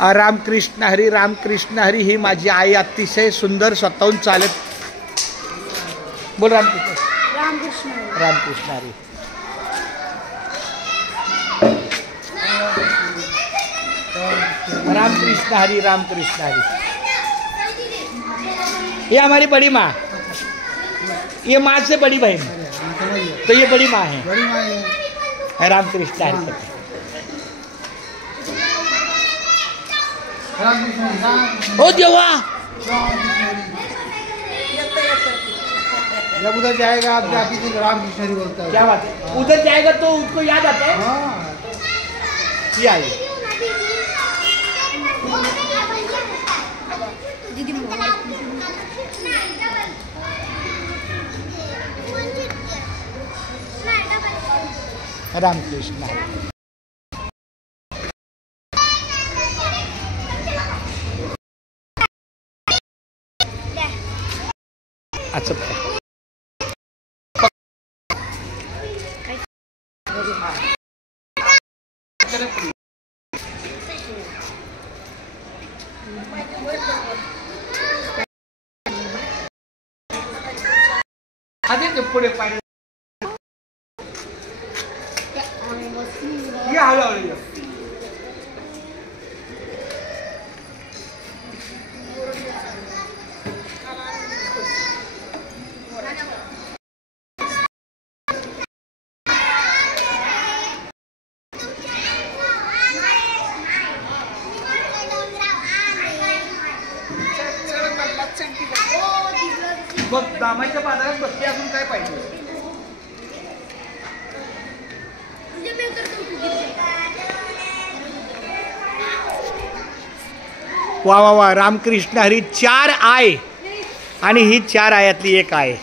रामकृष्ण हरी रामकृष्ण हरी ही माझी आई अतिशय सुंदर स्वतःहून चालत बोल रामकृष्ण रामकृष्ण हरी रामकृष्ण हरी रामकृष्ण हरी। ये हमारी बड़ी माँ, ये माँ से बड़ी बहन, तो ये बड़ी माँ है। रामकृष्ण हरी ओ देवा। जब उधर जाएगा आप जाके तो रामकृष्ण हरी बोलता है। क्या बात है, उधर जाएगा तो उसको याद आता है। ये आई रामकृष्ण अच्छा आधे पुढे पाहिजे या हळूहळू बघ दामाच्या बाजारात बसते अजून काय पाहिजे। वा वा वा रामकृष्ण हरी 4 आय आणि ही 4 आयातली एक आहे।